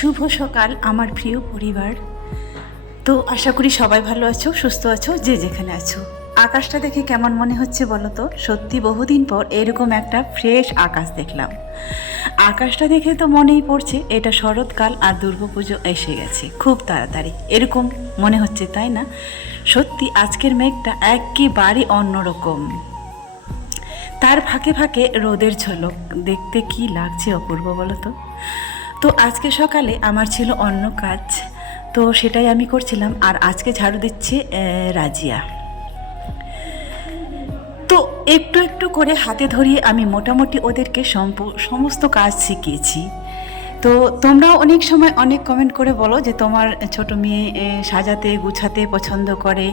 শুভ সকাল, আমার প্রিয় পরিবার। তো আশা করি সবাই ভালো আছো, সুস্থ আছো, যে যেখানে আছো। আকাশটা দেখে কেমন মনে হচ্ছে বলো তো? সত্যি বহুদিন পর এরকম একটা ফ্রেশ আকাশ দেখলাম। আকাশটা দেখে তো মনেই পড়ছে, এটা শরৎকাল আর দুর্গাপুজো এসে গেছে, খুব তাড়াতাড়ি। এরকম মনে হচ্ছে, তাই না? সত্যি আজকের মেঘটা একেবারে অন্যরকম। তার ফাঁকে ফাঁকে রোদের ঝলক, দেখতে কি লাগছে অপূর্ব বলো তো? তো আজকে সকালে আমার ছিল অন্য কাজ। তো সেটাই আমি করছিলাম আর আজকে ঝাড়ু দিচ্ছে রাজিয়া। তো একটু একটু করে হাতে ধরিয়ে আমি মোটামুটি ওদেরকে সমস্ত কাজ শিখিয়েছি। তো তোমরাও অনেক সময় অনেক কমেন্ট করে বলো যে তোমার ছোট মেয়ে সাজাতে, গুছাতে পছন্দ করে,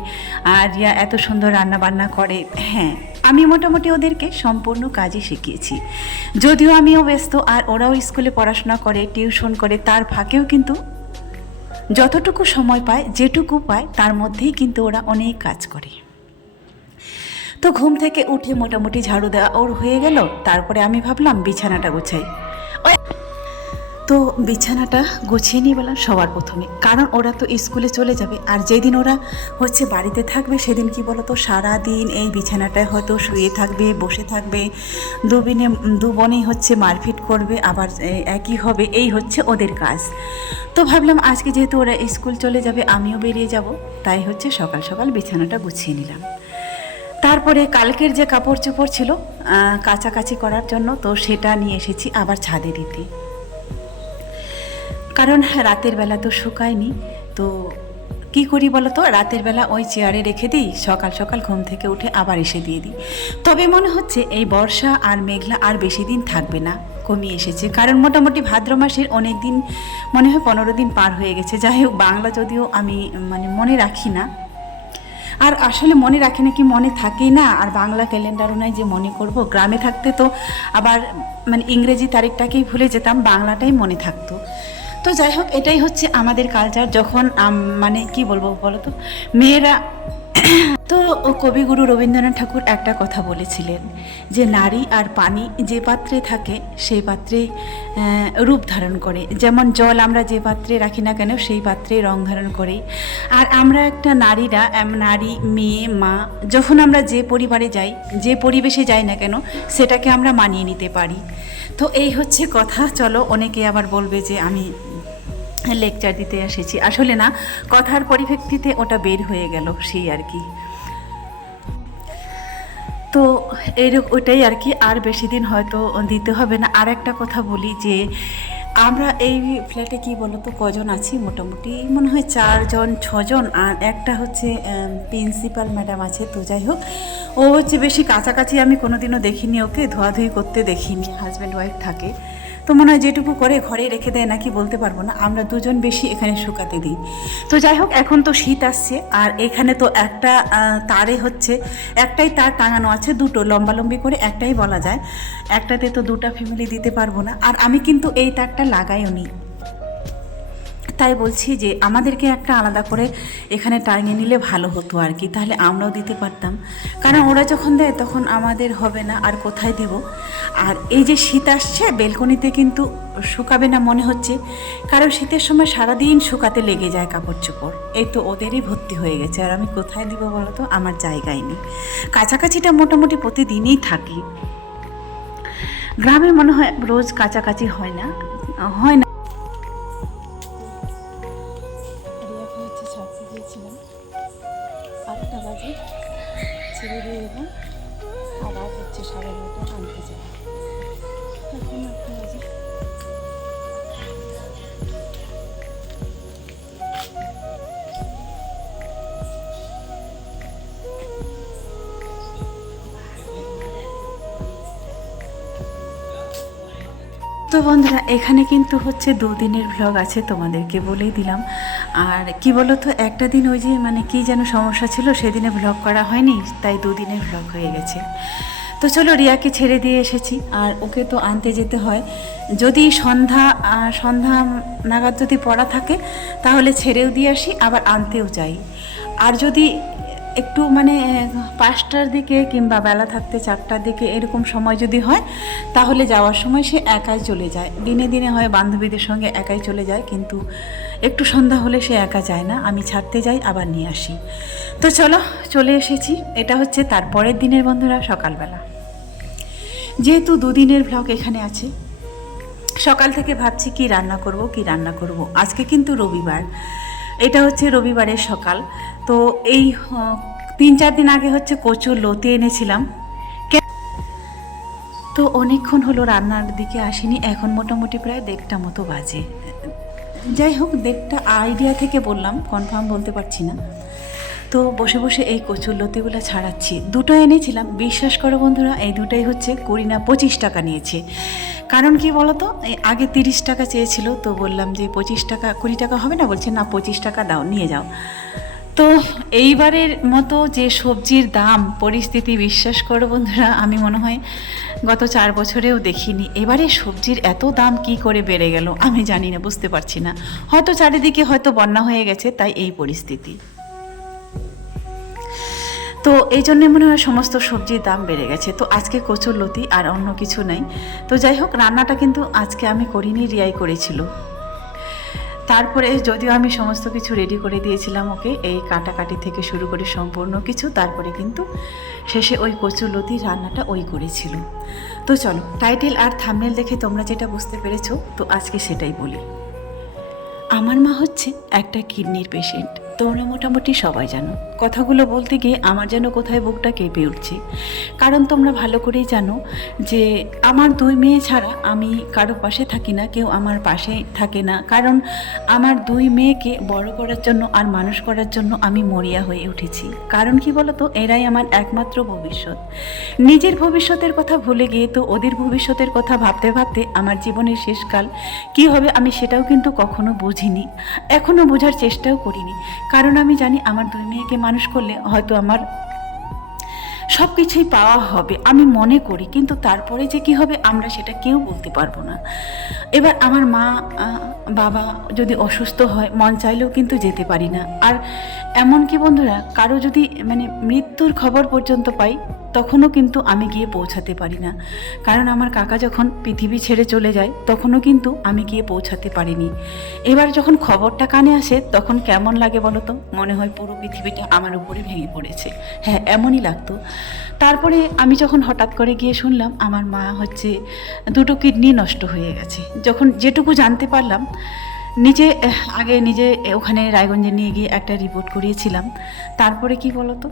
আর রিয়া এত সুন্দর রান্না বান্না করে। হ্যাঁ আমি মোটামুটি ওদেরকে সম্পূর্ণ কাজই শিখিয়েছি। যদিও আমিও ব্যস্ত, আর ওরাও স্কুলে পড়াশোনা করে, টিউশন করে, তার ফাঁকেও কিন্তু যতটুকু সময় পায়, যেটুকু পায়, তার মধ্যেই কিন্তু ওরা অনেক কাজ করে। তো ঘুম থেকে উঠে মোটামুটি ঝাড়ু দেওয়া ওর হয়ে গেল, তারপরে আমি ভাবলাম বিছানাটা গুছাই। তো বিছানাটা গুছিয়ে নিয়ে বললাম সবার প্রথমে। কারণ ওরা তো স্কুলে চলে যাবে, আর যেদিন ওরা হচ্ছে বাড়িতে থাকবে সেদিন কি বলতো, সারাদিন এই বিছানাটায় হয়তো শুয়ে থাকবে, বসে থাকবে। দুবিনে, দু বোনেই হচ্ছে মারপিট করবে, আবার একই হবে, এই হচ্ছে ওদের কাজ। তো ভাবলাম আজকে যেহেতু ওরা স্কুল চলে যাবে, আমিও বেরিয়ে যাব, তাই হচ্ছে সকাল সকাল বিছানাটা গুছিয়ে নিলাম। তারপরে কালকের যে কাপড় চোপড় ছিল কাচাকাচি করার জন্য, তো সেটা নিয়ে এসেছি, আবার ছাদে দিতে। কারণ রাতের বেলা তো শুকায়নি, তো কি করি বলো তো? রাতের বেলা ওই চেয়ারে রেখে দিই, সকাল সকাল ঘুম থেকে উঠে আবার এসে দিয়ে দিই। তবে মনে হচ্ছে এই বর্ষা আর মেঘলা আর বেশি দিন থাকবে না, কমিয়ে এসেছে। কারণ মোটামুটি ভাদ্র মাসের অনেক দিন, মনে হয় পনেরো দিন পার হয়ে গেছে। যাই হোক, বাংলা যদিও আমি মানে মনে রাখি না। আর আসলে মনে রাখি না কি মনে থাকেই না, আর বাংলা ক্যালেন্ডারও নাই যে মনে করব। গ্রামে থাকতে তো আবার মানে ইংরেজি তারিখটাকেই ভুলে যেতাম, বাংলাটাই মনে থাকতো। তো যাই হোক, এটাই হচ্ছে আমাদের কালচার যখন মানে কি বলব বলো তো মেয়েরা, তো ও কবিগুরু রবীন্দ্রনাথ ঠাকুর একটা কথা বলেছিলেন যে নারী আর পানি যে পাত্রে থাকে সেই পাত্রে রূপ ধারণ করে। যেমন জল আমরা যে পাত্রে রাখি না কেন, সেই পাত্রে রং ধারণ করে। আর আমরা একটা নারীরা নারী, মেয়ে, মা, যখন আমরা যে পরিবারে যাই, যে পরিবেশে যাই না কেন, সেটাকে আমরা মানিয়ে নিতে পারি। তো এই হচ্ছে কথা। চলো, অনেকে আবার বলবে যে আমি লেকচার দিতে এসেছি। আসলে না, কথার পরিপ্রেক্ষিতে ওটা বের হয়ে গেল, সেই আর কি। তো এইরকম ওটাই আর কি, আর বেশি দিন হয়তো দিতে হবে না। আর একটা কথা বলি যে, আমরা এই ফ্ল্যাটে কি বলো তো কজন আছি মোটামুটি? মনে হয় চারজন, ছজন, আর একটা হচ্ছে প্রিন্সিপাল ম্যাডাম আছে, তো যাই হোক, ও হচ্ছে বেশি কাছাকাছি আমি কোনোদিনও দেখিনি ওকে ধোয়াধুয়ি করতে দেখিনি হাজব্যান্ড ওয়াইফ থাকে। তো মনে হয় যেটুকু করে ঘরে রেখে দেয় নাকি বলতে পারব না। আমরা দুজন বেশি এখানে শুকাতে দিই। তো যাই হোক, এখন তো শীত আসছে আর এখানে তো একটা তারে হচ্ছে, একটাই তার টাঙানো আছে, দুটো লম্বালম্বি করে একটাই বলা যায়। একটাতে তো দুটা ফ্যামিলি দিতে পারব না। আর আমি কিন্তু এই তারটা লাগাইও নি। তাই বলছি যে আমাদেরকে একটা আলাদা করে এখানে টাঙিয়ে নিলে ভালো হতো আর কি, তাহলে আমরাও দিতে পারতাম। কারণ ওরা যখন দেয় তখন আমাদের হবে না, আর কোথায় দিব? আর এই যে শীত আসছে, বেলকনিতে কিন্তু শুকাবে না মনে হচ্ছে। কারণ শীতের সময় সারাদিন শুকাতে লেগে যায় কাপড় চোপড় এই তো ওদেরই ভর্তি হয়ে গেছে, আর আমি কোথায় দিব বলো তো আমার জায়গায় নেই। কাছাকাছিটা মোটামুটি প্রতিদিনই থাকি। গ্রামে মনে হয় রোজ কাছাকাছি হয় না হয় না। তো বন্ধুরা, এখানে কিন্তু হচ্ছে দুদিনের ভ্লগ আছে, তোমাদেরকে বলেই দিলাম। আর কি বলো তো একটা দিন ওই যে মানে কি যেন সমস্যা ছিল, সেদিনে ভ্লগ করা হয়নি, তাই দুদিনের ভ্লগ হয়ে গেছে। তো চলো, রিয়াকে ছেড়ে দিয়ে এসেছি, আর ওকে তো আনতে যেতে হয়। যদি সন্ধ্যা সন্ধ্যা নাগাদ যদি পড়া থাকে, তাহলে ছেড়েও দিয়ে আসি, আবার আনতেও যাই। আর যদি একটু মানে পাঁচটার দিকে কিংবা বেলা থাকতে চারটার দিকে এরকম সময় যদি হয়, তাহলে যাওয়ার সময় সে একাই চলে যায়। দিনে দিনে হয় বান্ধবীদের সঙ্গে একাই চলে যায়, কিন্তু একটু সন্ধ্যা হলে সে একা যায় না। আমি ছাড়তে যাই, আবার নিয়ে আসি। তো চলো, চলে এসেছি। এটা হচ্ছে তারপরের দিনের বন্ধুরা, সকালবেলা। যেহেতু দুদিনের ব্লগ এখানে আছে, সকাল থেকে ভাবছি কি রান্না করব, কি রান্না করব। আজকে কিন্তু রবিবার। এটা হচ্ছে রবিবারের সকাল। তো এই তিন চার দিন আগে হচ্ছে কচুর লতি এনেছিলাম। তো অনেকক্ষণ হলো রান্নার দিকে আসেনি, এখন মোটামুটি প্রায় দেড়টা মতো বাজে। যাই হোক, দেড়টা আইডিয়া থেকে বললাম কনফার্ম বলতে পারছি না। তো বসে বসে এই কচুর লতিগুলো ছাড়াচ্ছি। দুটো এনেছিলাম, বিশ্বাস করো বন্ধুরা, এই দুটোই হচ্ছে কুড়ি না পঁচিশ টাকা নিয়েছে। কারণ কি বলতো আগে তিরিশ টাকা চেয়েছিল, তো বললাম যে পঁচিশ টাকা, কুড়ি টাকা হবে না, বলছে না, পঁচিশ টাকা দাও, নিয়ে যাও। তো এইবারের মতো যে সবজির দাম, পরিস্থিতি বিশ্বাস করো বন্ধুরা, আমি মনে হয় গত চার বছরেও দেখিনি। এবারে সবজির এত দাম কি করে বেড়ে গেল, আমি জানি না, বুঝতে পারছি না। হয়তো চারিদিকে হয়তো বন্যা হয়ে গেছে, তাই এই পরিস্থিতি। তো এই জন্য মনে হয় সমস্ত সবজির দাম বেড়ে গেছে। তো আজকে কচুর লতি আর অন্য কিছু নাই। তো যাই হোক, রান্নাটা কিন্তু আজকে আমি করিনি, রিয়াই করেছিল। তারপরে যদিও আমি সমস্ত কিছু রেডি করে দিয়েছিলাম ওকে, এই কাটাকাটি থেকে শুরু করে সম্পূর্ণ কিছু, তারপরে কিন্তু শেষে ওই কচুর লতি রান্নাটা ওই করেছিল। তো চলো টাইটেল আর থামনেল দেখে তোমরা যেটা বুঝতে পেরেছ, তো আজকে সেটাই বলি। আমার মা হচ্ছে একটা কিডনির পেশেন্ট তোমরা মোটামুটি সবাই জানো। কথাগুলো বলতে গিয়ে আমার যেন কোথায় বুকটা কেঁপে উঠছে। কারণ তোমরা ভালো করেই জানো যে আমার দুই মেয়ে ছাড়া আমি কারও পাশে থাকি না, কেউ আমার পাশে থাকে না। কারণ আমার দুই মেয়েকে বড় করার জন্য আর মানুষ করার জন্য আমি মরিয়া হয়ে উঠেছি। কারণ কি বলতো, এরাই আমার একমাত্র ভবিষ্যৎ। নিজের ভবিষ্যতের কথা ভুলে গিয়ে তো ওদের ভবিষ্যতের কথা ভাবতে ভাবতে আমার জীবনের শেষকাল। কি হবে আমি সেটাও কিন্তু কখনো বুঝিনি। এখনও বোঝার চেষ্টাও করিনি। কারণ আমি জানি আমার দুই মেয়েকে মানুষ করলে হয়তো আমার সব কিছুই পাওয়া হবে, আমি মনে করি। কিন্তু তারপরে যে কি হবে আমরা সেটা কেউ বলতে পারব না। এবার আমার মা বাবা যদি অসুস্থ হয়, মন চাইলেও কিন্তু যেতে পারি না। আর এমন কি বন্ধুরা, কারও যদি মানে মৃত্যুর খবর পর্যন্ত পাই, তখনও কিন্তু আমি গিয়ে পৌঁছাতে পারি না। কারণ আমার কাকা যখন পৃথিবী ছেড়ে চলে যায়, তখনও কিন্তু আমি গিয়ে পৌঁছাতে পারিনি। এবার যখন খবরটা কানে আসে, তখন কেমন লাগে বলো তো? মনে হয় পুরো পৃথিবীটা আমার উপরে ভেঙে পড়েছে। হ্যাঁ এমনই লাগতো। তারপরে আমি যখন হঠাৎ করে গিয়ে শুনলাম, আমার মা হচ্ছে, দুটো কিডনি নষ্ট হয়ে গেছে। যখন যেটুকু জানতে পারলাম, নিজে আগে নিজে ওখানে রায়গঞ্জে নিয়ে গিয়ে একটা রিপোর্ট করিয়েছিলাম। তারপরে কি বলতো?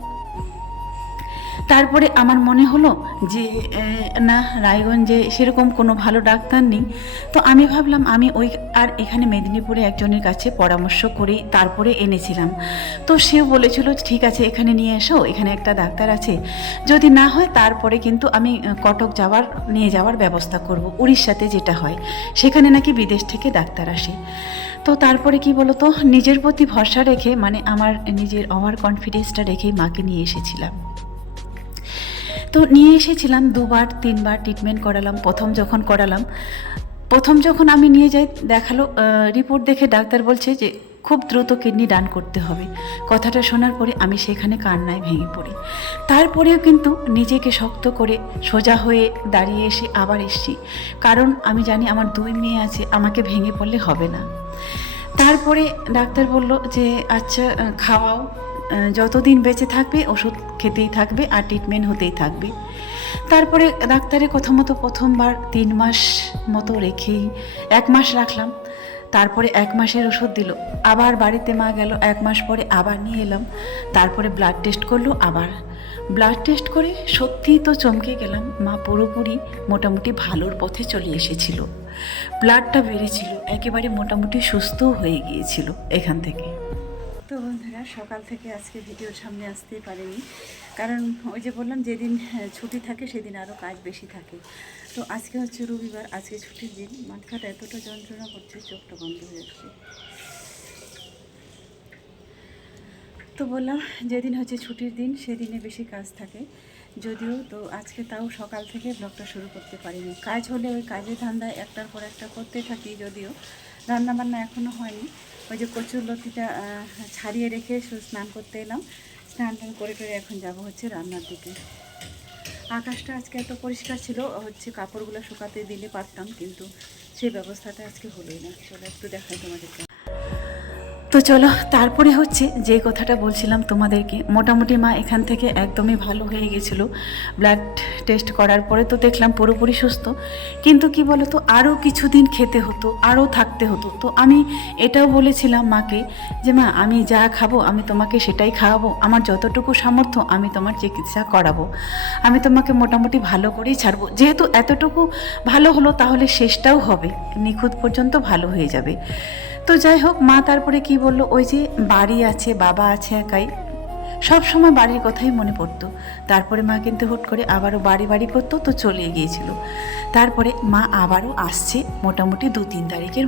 তারপরে আমার মনে হলো যে না, রায়গঞ্জে সেরকম কোনো ভালো ডাক্তার নেই। তো আমি ভাবলাম, আমি ওই আর এখানে মেদিনীপুরে একজনের কাছে পরামর্শ করেই তারপরে এনেছিলাম। তো সেও বলেছিল, ঠিক আছে, এখানে নিয়ে এসো, এখানে একটা ডাক্তার আছে। যদি না হয়, তারপরে কিন্তু আমি কটক যাওয়ার, নিয়ে যাওয়ার ব্যবস্থা করব, উড়িষ্যাতে যেটা হয়। সেখানে নাকি বিদেশ থেকে ডাক্তার আসে। তো তারপরে কি বলতো, নিজের প্রতি ভরসা রেখে মানে আমার নিজের ওভার কনফিডেন্সটা রেখেই মাকে নিয়ে এসেছিলাম। তো নিয়ে এসেছিলাম, দুবার, তিনবার ট্রিটমেন্ট করালাম, প্রথম যখন করালাম, প্রথম যখন আমি নিয়ে যাই, দেখাল রিপোর্ট দেখে ডাক্তার বলছে যে খুব দ্রুত কিডনি দান করতে হবে। কথাটা শোনার পরে আমি সেখানে কান্নায় ভেঙে পড়ি। তারপরেও কিন্তু নিজেকে শক্ত করে সোজা হয়ে দাঁড়িয়ে এসে আবার এসছি। কারণ আমি জানি আমার দুই মেয়ে আছে, আমাকে ভেঙে পড়লে হবে না। তারপরে ডাক্তার বলল যে আচ্ছা খাওয়াও। যতদিন বেঁচে থাকবে, ওষুধ খেতেই থাকবে আর ট্রিটমেন্ট হতেই থাকবে। তারপরে ডাক্তারের কথা মতো প্রথমবার তিন মাস মতো রেখেই, এক মাস রাখলাম। তারপরে এক মাসের ওষুধ দিল। আবার বাড়িতে মা গেল, এক মাস পরে আবার নিয়ে এলাম। তারপরে ব্লাড টেস্ট করল আবার। ব্লাড টেস্ট করে সত্যিই তো চমকে গেলাম। মা পুরোপুরি মোটামুটি ভালোর পথে চলে এসেছিল। ব্লাডটা বেড়েছিল, একেবারে মোটামুটি সুস্থও হয়ে গিয়েছিল এখান থেকে। সকাল থেকে আজকে ভিডিওর সামনে আসতেই পারেনি। কারণ ওই যে বললাম যেদিন হ্যাঁ, ছুটি থাকে সেদিন আরও কাজ বেশি থাকে। তো আজকে হচ্ছে রবিবার আজকে ছুটির দিন। মাথাটা এতটা যন্ত্রণা করছে চোখটা বন্ধ হয়ে যাচ্ছে। তো বললাম যেদিন হচ্ছে ছুটির দিন সেদিনে বেশি কাজ থাকে। যদিও তো আজকে তাও সকাল থেকে ব্লগটা শুরু করতে পারিনি। কাজ হলে ওই কাজের ধান্দায় একটার পর একটা করতে থাকি যদিও। রান্না বান্না এখনও হয়নি। ওই যে কচুর লতিটা ছাড়িয়ে রেখে স্নান করতে এলাম। স্নান টান করে করে এখন যাব হচ্ছে রান্নার দিকে। আকাশটা আজকে এত পরিষ্কার ছিল, হচ্ছে কাপড়গুলো শুকাতে দিলে পারতাম, কিন্তু সেই ব্যবস্থাটা আজকে হলোই না। চলো একটু দেখাই তোমাদেরকে। তো চলো, তারপরে হচ্ছে যে কথাটা বলছিলাম তোমাদেরকে, মোটামুটি মা এখান থেকে একদমই ভালো হয়ে গেছিল। ব্লাড টেস্ট করার পরে তো দেখলাম পুরোপুরি সুস্থ। কিন্তু কি বলো তো আরও কিছুদিন খেতে হতো, আরও থাকতে হতো। তো আমি এটাও বলেছিলাম মাকে যে, মা, আমি যা খাব, আমি তোমাকে সেটাই খাওয়াবো। আমার যতটুকু সামর্থ্য, আমি তোমার চিকিৎসা করাবো। আমি তোমাকে মোটামুটি ভালো করেই ছাড়বো। যেহেতু এতটুকু ভালো হলো, তাহলে শেষটাও হবে। নিখুঁত পর্যন্ত ভালো হয়ে যাবে। তো যাই হোক, মা তারপরে কি বলল? ওই যে বাড়ি আছে, বাবা আছে একাই। সব সময় বাড়ির কথাই মনে পড়তো। তারপরে মা কিন্তু হুট করে আবারও বাড়ি বাড়ি করতো, তো চলে গিয়েছিল। তারপরে মা আবারও আসছে মোটামুটি দু তিন তারিখের